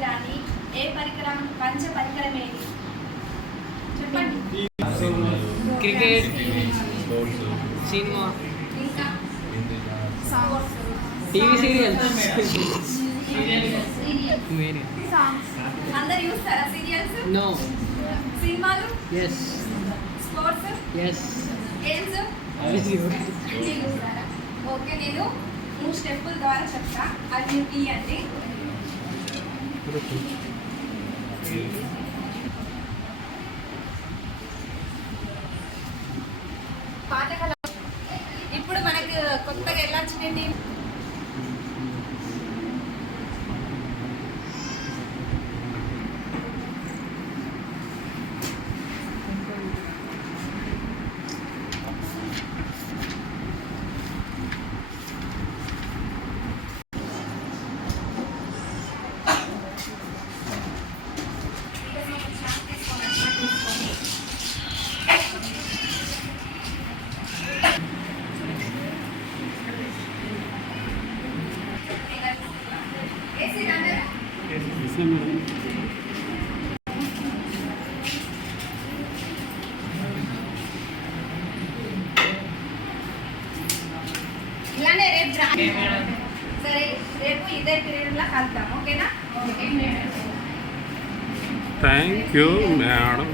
పనికిరాని ఏ పరికరం పంచ పరికరం ఏది? చెప్పండి. క్రికెట్, సినిమా, ఇంకా టీవీ సీరియల్స్. అందరు చూస్తారా సీరియల్స్? నో. సినిమాలు? ఎస్. స్పోర్ట్స్? ఎస్. గేమ్స్? చూస్తారా? ఓకే, నేను 3 స్టెప్పుల ద్వారా చెప్తా, అది మీరు తీయండి. పాతకాలం ఇప్పుడు మనకు కొత్తగా ఎలా వచ్చింది? ఇలానే రేపు సరే, రేపు ఇదే పీరియడ్లో కలుద్దాం, ఓకేనా? Thank you madam.